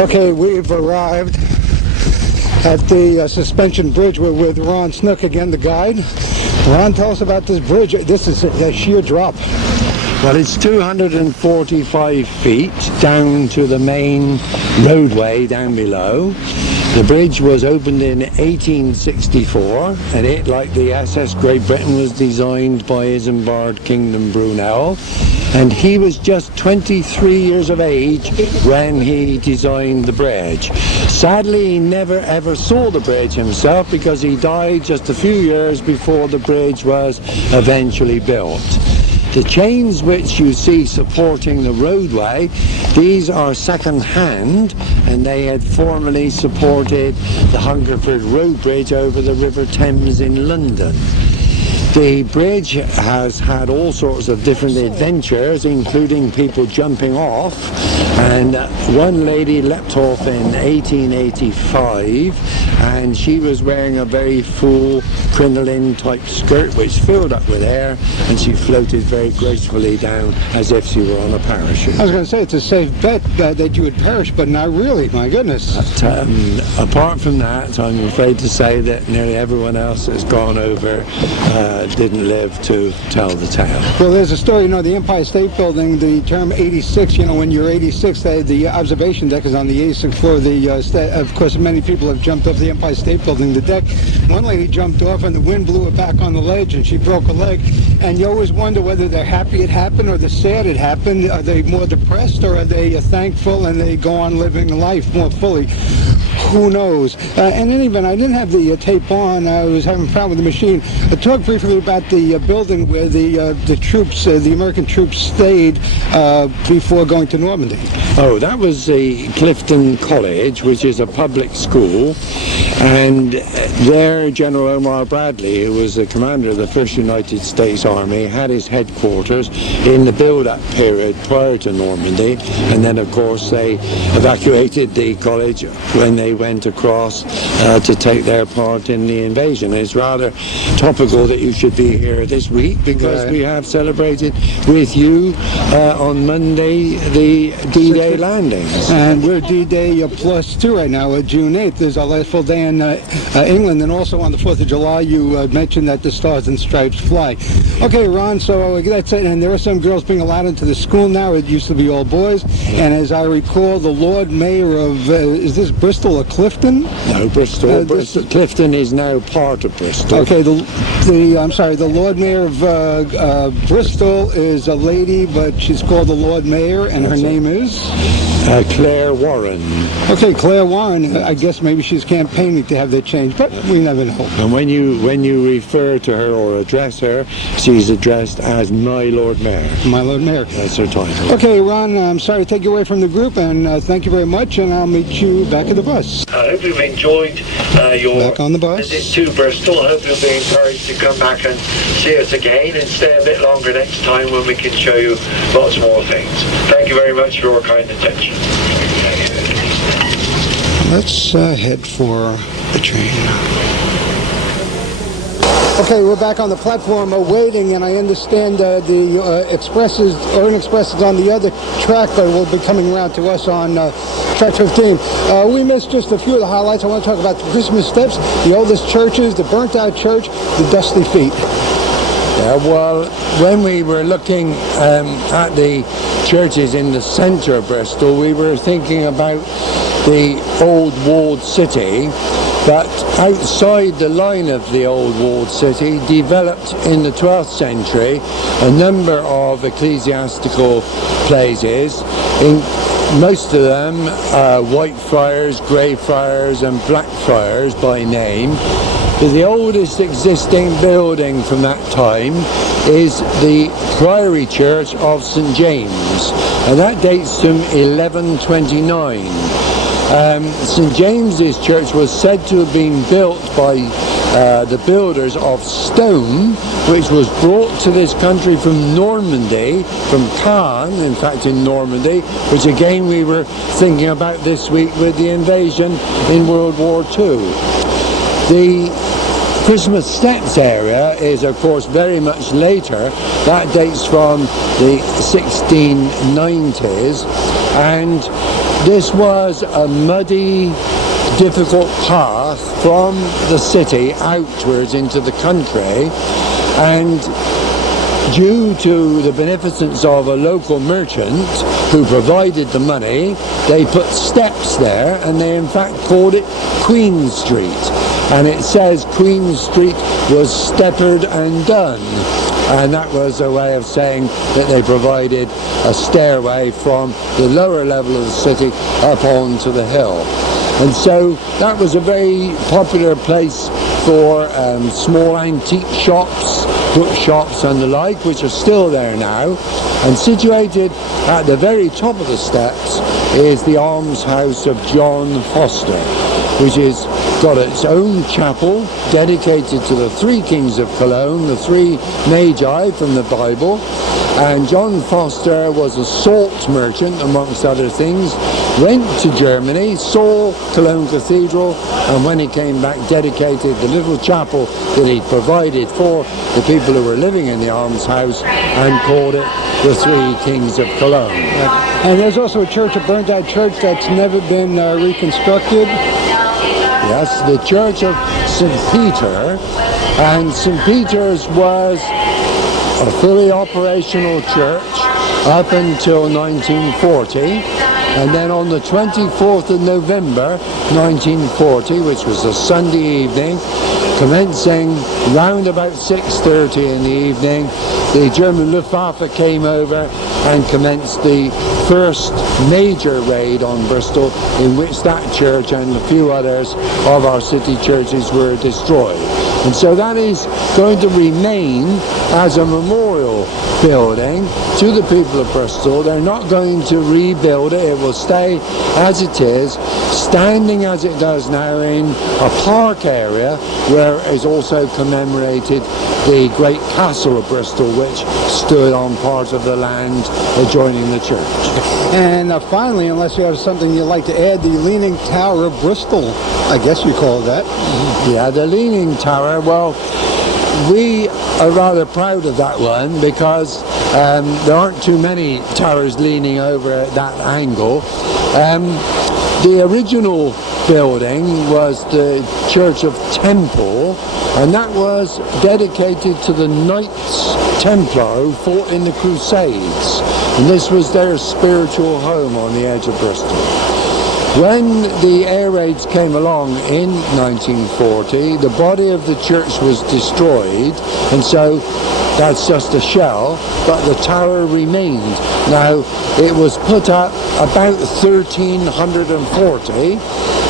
Okay, we've arrived at the suspension bridge. We're with Ron Snook again, the guide. Ron, tell us about this bridge. This is a sheer drop. Well, it's 245 feet down to the main roadway down below. The bridge was opened in 1864, and it, like the SS Great Britain, was designed by Isambard Kingdom Brunel, and he was just 23 years of age when he designed the bridge. Sadly, he never ever saw the bridge himself because he died just a few years before the bridge was eventually built. The chains which you see supporting the roadway, these are second-hand, and they had formerly supported the Hungerford Road Bridge over the River Thames in London. The bridge has had all sorts of different adventures, including people jumping off, and one lady leapt off in 1885, and she was wearing a very full crinoline type skirt which filled up with air, and she floated very gracefully down as if she were on a parachute. I was going to say, it's a safe bet that you would perish, but not really, my goodness. But, apart from that, I'm afraid to say that nearly everyone else that's gone over didn't live to tell the tale. Well, there's a story, the Empire State Building, the term 86, when you're 86, the observation deck is on the 86th floor. Of course, many people have jumped off the Empire State Building, the deck. One lady jumped off and the wind blew her back on the ledge and she broke a leg. And you always wonder whether they're happy it happened or they're sad it happened. Are they more depressed or are they thankful and they go on living life more fully? Who knows? In any event, I didn't have the tape on. I was having a problem with the machine. I talked briefly about the building where the troops, the American troops, stayed before going to Normandy. Oh, that was the Clifton College, which is a public school, and there General Omar Bradley, who was the commander of the 1st United States Army, had his headquarters in the build-up period prior to Normandy, and then of course they evacuated the college when they went across to take their part in the invasion. It's rather topical that you should be here this week because we have celebrated with you on Monday the D-Day landings. And we're D-Day +2 right now, June 8th. There's our last full day in England, and also on the 4th of July you mentioned that the Stars and Stripes fly. Okay, Ron, so that's it. And there are some girls being allowed into the school now. It used to be all boys. And as I recall, the Lord Mayor of, is this Bristol or Clifton? No, Bristol. Clifton is now part of Bristol. Okay, the Lord Mayor of Bristol is a lady, but she's called the Lord Mayor, and her name is? Claire Warren. Okay, Claire Warren. I guess maybe she's campaigning to have that changed, but we never know. And when you refer to her or address her, she's addressed as My Lord Mayor. My Lord Mayor. That's her title. Okay, Ron, I'm sorry to take you away from the group, and thank you very much, and I'll meet you back at the bus. I hope you've enjoyed your back on the bus. visit to Bristol. I hope you'll be encouraged to come back and see us again and stay a bit longer next time when we can show you lots more things. Thank you very much for your kind attention. Let's head for the train. Okay, we're back on the platform waiting, and I understand the Orient Express is on the other track, but will be coming around to us on track 15. We missed just a few of the highlights. I want to talk about the Christmas steps, the oldest churches, the burnt-out church, the dusty feet. Yeah, well, when we were looking at the churches in the centre of Bristol, we were thinking about the old walled city, but outside the line of the old walled city developed in the 12th century a number of ecclesiastical places, most of them Whitefriars, Greyfriars and Blackfriars by name. The oldest existing building from that time is the Priory Church of St James, and that dates from 1129. St James's Church was said to have been built by the builders of stone, which was brought to this country from Normandy, from Caen, in fact in Normandy, which again we were thinking about this week with the invasion in World War II. The Christmas steps area is of course very much later. That dates from the 1690s, and this was a muddy, difficult path from the city outwards into the country, and due to the beneficence of a local merchant who provided the money, they put steps there, and they in fact called it Queen Street. And it says Queen Street was steppered and done. And that was a way of saying that they provided a stairway from the lower level of the city up onto the hill. And so that was a very popular place for small antique shops, bookshops and the like, which are still there now. And situated at the very top of the steps is the almshouse of John Foster, which is got its own chapel dedicated to the three kings of Cologne, the three magi from the Bible. And John Foster was a salt merchant, amongst other things, went to Germany, saw Cologne Cathedral, and when he came back dedicated the little chapel that he provided for the people who were living in the almshouse and called it the Three Kings of Cologne. And there's also a church, a burnt-out church that's never been reconstructed. Yes, the Church of St. Peter, and St. Peter's was a fully operational church up until 1940, and then on the 24th of November 1940, which was a Sunday evening, commencing round about 6:30 in the evening, the German Luftwaffe came over and commenced the first major raid on Bristol, in which that church and a few others of our city churches were destroyed. And so that is going to remain as a memorial building to the people of Bristol. They're not going to rebuild it. It will stay as it is, standing as it does now in a park area where is also commemorated the great castle of Bristol, which stood on part of the land adjoining the church. And finally, unless you have something you'd like to add, the Leaning Tower of Bristol, I guess you call it that. Yeah, the Leaning Tower, well, we are rather proud of that one because there aren't too many towers leaning over at that angle. The original building was the Church of Temple, and that was dedicated to the Knights Templar who fought in the Crusades, and this was their spiritual home on the edge of Bristol. When the air raids came along in 1940, the body of the church was destroyed, and so that's just a shell, but the tower remained. Now, it was put up about 1340,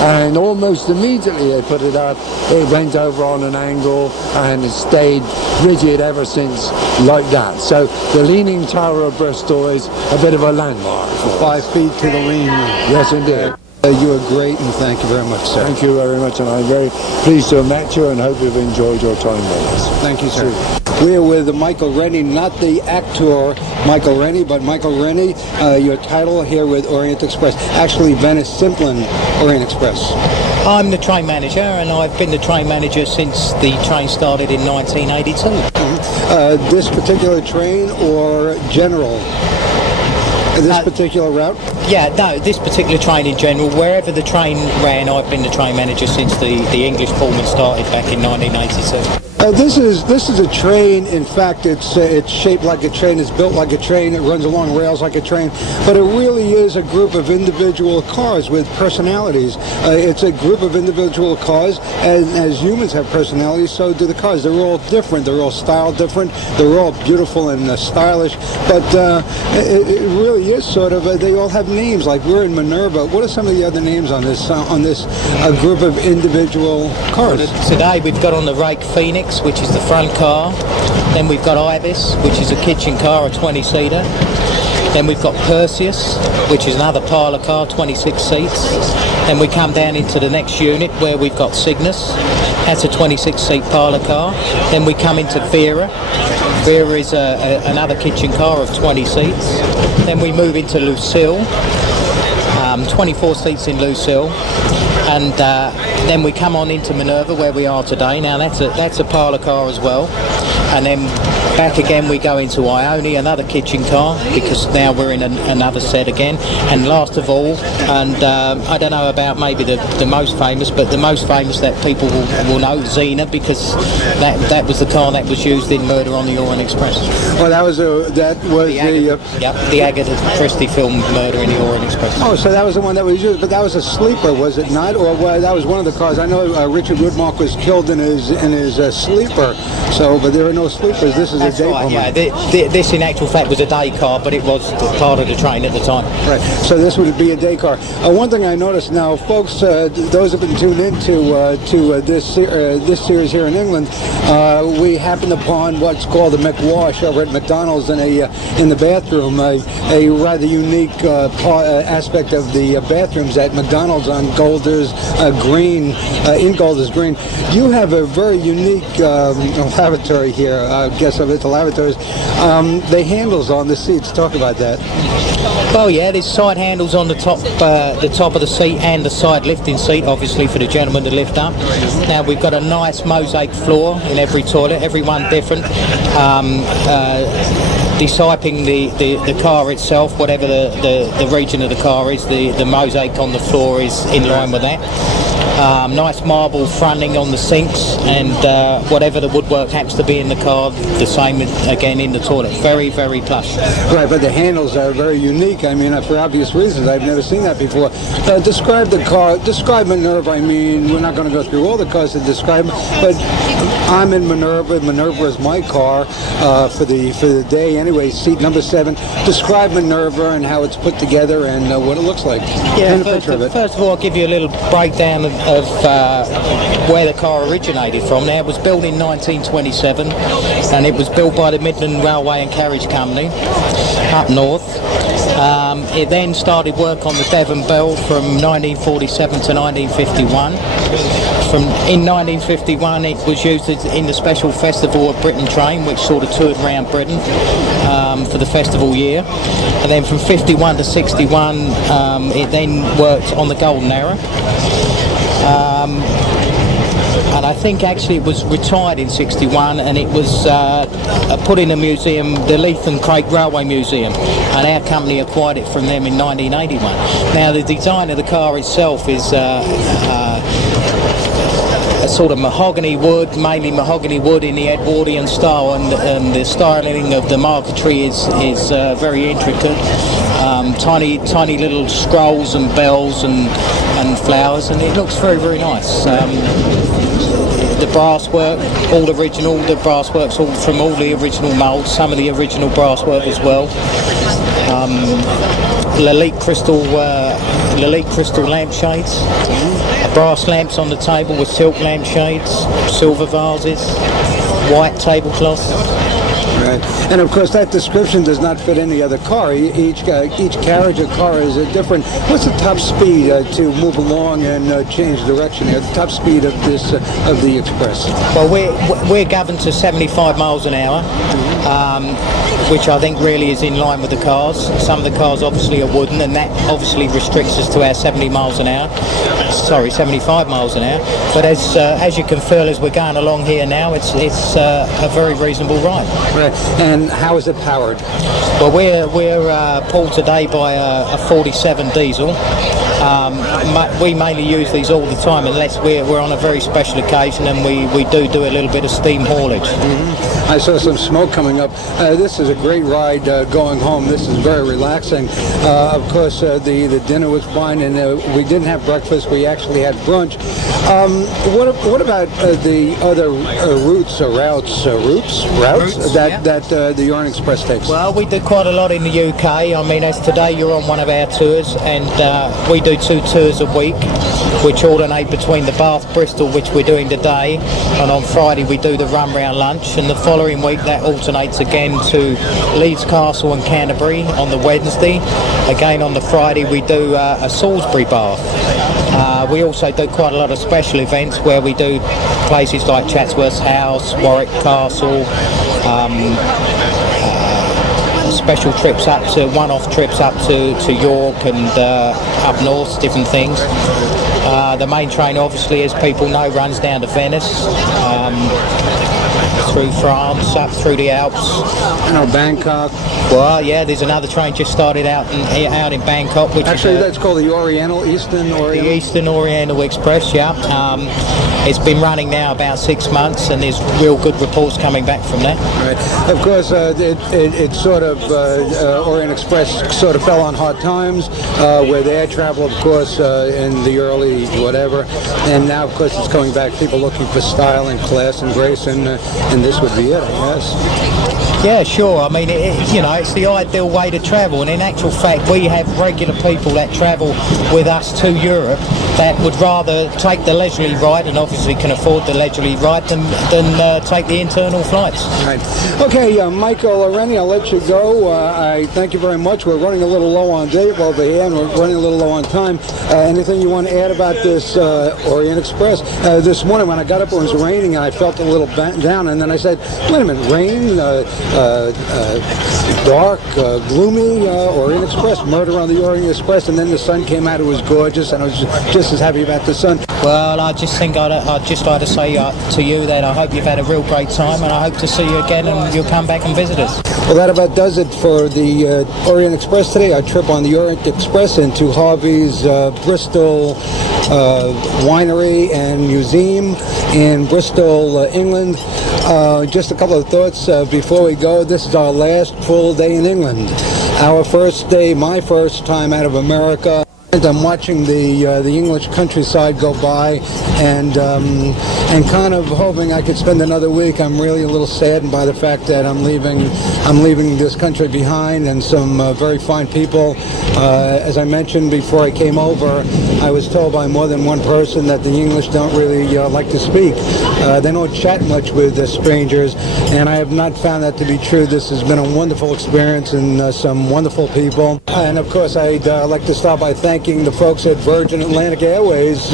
and almost immediately they put it up, it went over on an angle and it stayed rigid ever since like that. So the Leaning Tower of Bristol is a bit of a landmark. 5 feet to the lean. Yes, indeed. You are great, and thank you very much, sir. Thank you very much, and I'm very pleased to have met you and hope you've enjoyed your time with us. Thank you, sir. We're with Michael Rennie, not the actor Michael Rennie, but Michael Rennie, your title here with Orient Express. Actually, Venice Simplon, Orient Express. I'm the train manager, and I've been the train manager since the train started in 1982. This particular train or general? This particular route? Yeah, no, this particular train in general. Wherever the train ran, I've been the train manager since the English Pullman started back in 1982. This is a train. In fact, it's shaped like a train. It's built like a train. It runs along rails like a train. But it really is a group of individual cars with personalities. It's a group of individual cars, and as humans have personalities, so do the cars. They're all different. They're all styled different. They're all beautiful and stylish. But it really is sort of. They all have names. Like we're in Minerva. What are some of the other names on this group of individual cars? Today we've got on the rake Phoenix, which is the front car. Then we've got Ibis, which is a kitchen car, a 20-seater. Then we've got Perseus, which is another parlour car, 26 seats. Then we come down into the next unit where we've got Cygnus. That's a 26-seat parlour car. Then we come into Vera. Vera is another kitchen car of 20 seats. Then we move into Lucille. 24 seats in Lucille. And then we come on into Minerva, where we are today. Now that's a parlour car as well. and then back again we go into Ione, another kitchen car, because now we're in another set again. And last of all, and I don't know about maybe the most famous, but the most famous that people will know, Xena, because that was the car that was used in Murder on the Orient Express. Well, that was the Agatha Christie film Murder in the Orient Express. Oh, so that was the one that was used, but that was a sleeper, was it not? Or that was one of the cars. I know Richard Woodmark was killed in his sleeper. So, but there are no sleepers. This is That's a day right, car. yeah. This, in actual fact, was a day car, but it was part of the train at the time. Right. So this would be a day car. One thing I noticed now, folks, those who have been tuned into this series here in England, we happened upon what's called the McWash over at McDonald's in the bathroom, a rather unique aspect of the bathrooms at McDonald's on Golders Green, in Golders Green. You have a very unique lavatory here. I guess it's a lavatory. The handles on the seats. Talk about that. Well, yeah, there's side handles on the top of the seat and the side lifting seat, obviously for the gentleman to lift up. Now we've got a nice mosaic floor in every toilet, every one different. Decyping the car itself, whatever the region of the car is, the mosaic on the floor is in line with that. Nice marble fronting on the sinks, and whatever the woodwork happens to be in the car, the same again in the toilet. Very, very plush. Right, but the handles are very unique. I mean, for obvious reasons, I've never seen that before. Describe the car. Describe Minerva. I mean, we're not going to go through all the cars to describe them, but I'm in Minerva. Minerva is my car for the day. Anyway, seat number 7. Describe Minerva and how it's put together and what it looks like. Yeah, first of all, I'll give you a little breakdown of where the car originated from. Now, it was built in 1927, and it was built by the Midland Railway and Carriage Company up north. It then started work on the Devon Bell from 1947 to 1951. In 1951, it was used in the special Festival of Britain train, which sort of toured around Britain for the festival year. And then from 51 to 61, it then worked on the Golden Era. And I think actually it was retired in 61, and it was put in a museum, the Leith and Craig Railway Museum, and our company acquired it from them in 1981. Now, the design of the car itself is a sort of mahogany wood, mainly mahogany wood in the Edwardian style, and the styling of the marquetry is very intricate. Tiny little scrolls and bells and flowers, and it looks very, very nice. The brasswork, all original. The brasswork's all from all the original moulds, some of the original brasswork as well. Lalique crystal lampshades, brass lamps on the table with silk lampshades, silver vases, white tablecloths. Right. And of course, that description does not fit any other car. Each carriage of car is different. What's the top speed to move along and change direction here? The top speed of the Express? Well, we're governed to 75 miles an hour, which I think really is in line with the cars. Some of the cars obviously are wooden, and that obviously restricts us to our 70 miles an hour. Sorry, 75 miles an hour. But as you can feel as we're going along here now, it's a very reasonable ride. Right. And how is it powered? Well, we're pulled today by a 47 diesel. We mainly use these all the time unless we're on a very special occasion, and we do a little bit of steam haulage. Mm-hmm. I saw some smoke coming up. This is a great ride going home. This is very relaxing. Of course, the dinner was fine, and we didn't have breakfast. We actually had brunch. What about the other routes that the Orient Express takes? Well, we do quite a lot in the UK. I mean, as today you're on one of our tours, and we do 2 tours a week, which alternate between the Bath Bristol, which we're doing today, and on Friday we do the run round lunch, and the following week that alternates again to Leeds Castle and Canterbury on the Wednesday. Again on the Friday we do a Salisbury Bath. We also do quite a lot of special events where we do places like Chatsworth House, Warwick Castle, special trips up to one-off trips up to York and up north, different things. The main train, obviously, as people know, runs down to Venice. through France, up through the Alps. Bangkok. Well, yeah, there's another train just started out in Bangkok, which Actually, is that's called the Eastern Oriental. the Eastern Oriental Express. Yeah, it's been running now about 6 months, and there's real good reports coming back from that. Right. Of course, it sort of Orient Express sort of fell on hard times with air travel, of course, in the early whatever, and now, of course, it's coming back. People looking for style and class and grace, and this would be it, I guess. Yeah, sure. I mean, it's the ideal way to travel, and in actual fact, we have regular people that travel with us to Europe that would rather take the leisurely ride, and obviously can afford the leisurely ride, than take the internal flights. Right. Okay, Michael Rennie, I'll let you go. I thank you very much. We're running a little low on date over here, and we're running a little low on time. Anything you want to add about this Orient Express? This morning when I got up, it was raining, and I felt a little down, and then I said, wait a minute, rain, dark, gloomy, Orient Express, murder on the Orient Express, and then the sun came out. It was gorgeous, and I was just as happy about the sun. Well, I just think I'd just like to say to you that I hope you've had a real great time, and I hope to see you again, and you'll come back and visit us. Well, that about does it for the Orient Express today. Our trip on the Orient Express into Harveys Bristol Winery and Museum in Bristol, England. Just a couple of thoughts before we go. This is our last full day in England. Our first day, my first time out of America. I'm watching the English countryside go by, and kind of hoping I could spend another week. I'm really a little saddened by the fact that I'm leaving this country behind, and some very fine people. As I mentioned before I came over, I was told by more than one person that the English don't really like to speak. They don't chat much with strangers, and I have not found that to be true. This has been a wonderful experience, and some wonderful people. And of course, I'd like to start by thanking the folks at Virgin Atlantic Airways,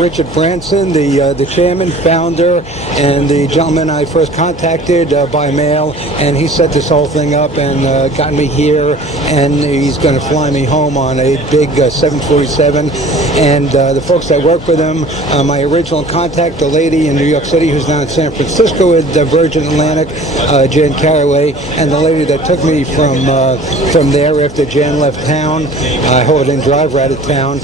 Richard Branson, the chairman, founder, and the gentleman I first contacted by mail, and he set this whole thing up and got me here, and he's going to fly me home on a big 747. And the folks that work with him, my original contact, the lady in New York City who's now in San Francisco with Virgin Atlantic, Jan Carraway, and the lady that took me from there after Jan left town. I hope I didn't drive her out of town.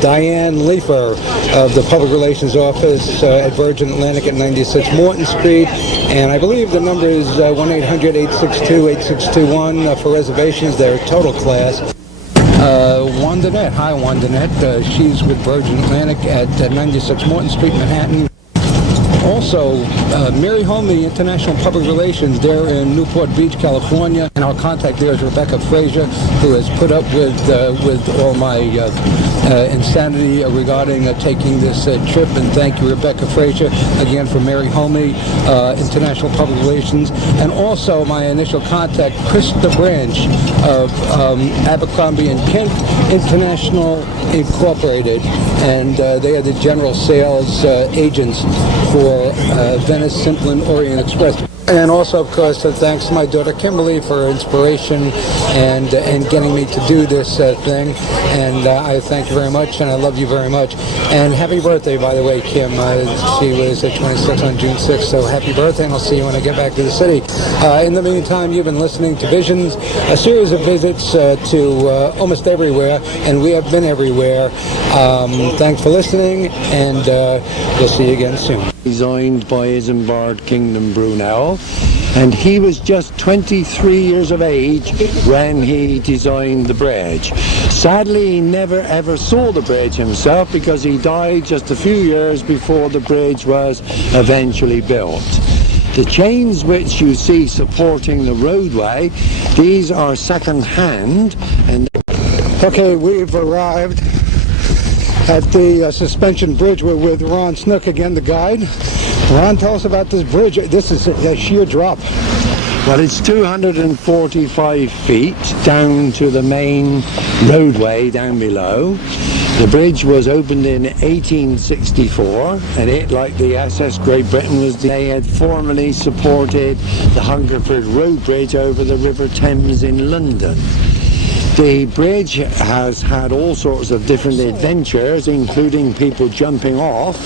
Diane Leifer of the Public Relations Office at Virgin Atlantic at 96 Morton Street, and I believe the number is 1-800-862-8621 for reservations. They're total class. Wandanet, hi Wandanet, she's with Virgin Atlantic at 96 Morton Street, Manhattan. Also, Mary Homey, International Public Relations, they're in Newport Beach, California, and our contact there is Rebecca Frazier, who has put up with all my insanity regarding taking this trip. And thank you, Rebecca Frazier, again for Mary Homey, International Public Relations, and also my initial contact, Krista Branch of Abercrombie & Kent International Incorporated, and they are the general sales agents for Venice Simplon Orient Express. And also, of course, thanks to my daughter Kimberly for her inspiration and getting me to do this thing. And I thank you very much, and I love you very much. And happy birthday, by the way, Kim. She was at 26 on June 6th, so happy birthday, and I'll see you when I get back to the city. In the meantime, you've been listening to Visions, a series of visits to almost everywhere, and we have been everywhere. Thanks for listening, and we'll see you again soon. Designed by Isambard Kingdom Brunel, and he was just 23 years of age when he designed the bridge. Sadly, he never ever saw the bridge himself because he died just a few years before the bridge was eventually built. The chains which you see supporting the roadway, these are second-hand. And Okay, we've arrived at the suspension bridge. We're with Ron Snook again, the guide. Ron, tell us about this bridge. This is a sheer drop. well, it's 245 feet down to the main roadway down below. The bridge was opened in 1864, and it, like the SS Great Britain, they had formerly supported the Hungerford Road Bridge over the River Thames in London. The bridge has had all sorts of different adventures, including people jumping off,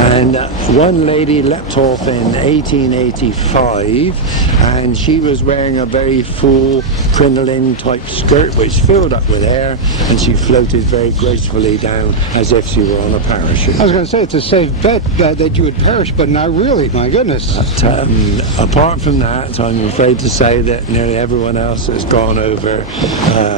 and one lady leapt off in 1885, and she was wearing a very full crinoline type skirt which filled up with air, and she floated very gracefully down as if she were on a parachute. I was going to say it's a safe bet that you would perish, but not really, my goodness. But, apart from that, I'm afraid to say that nearly everyone else that's gone over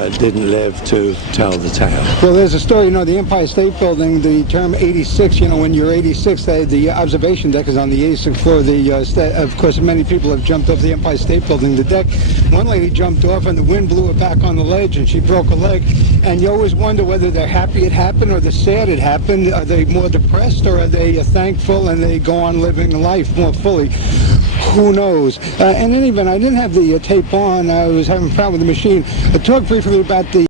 didn't live to tell the tale. Well, there's a story, the Empire State Building, the term 86, when you're 86, the observation deck is on the 86th floor. Of course, many people have jumped off the Empire State Building, the deck. One lady jumped off and the wind blew her back on the ledge and she broke a leg. And you always wonder whether they're happy it happened or they're sad it happened. Are they more depressed or are they thankful and they go on living life more fully? Who knows? In any event, I didn't have the tape on. I was having a problem with the machine. Talk briefly about the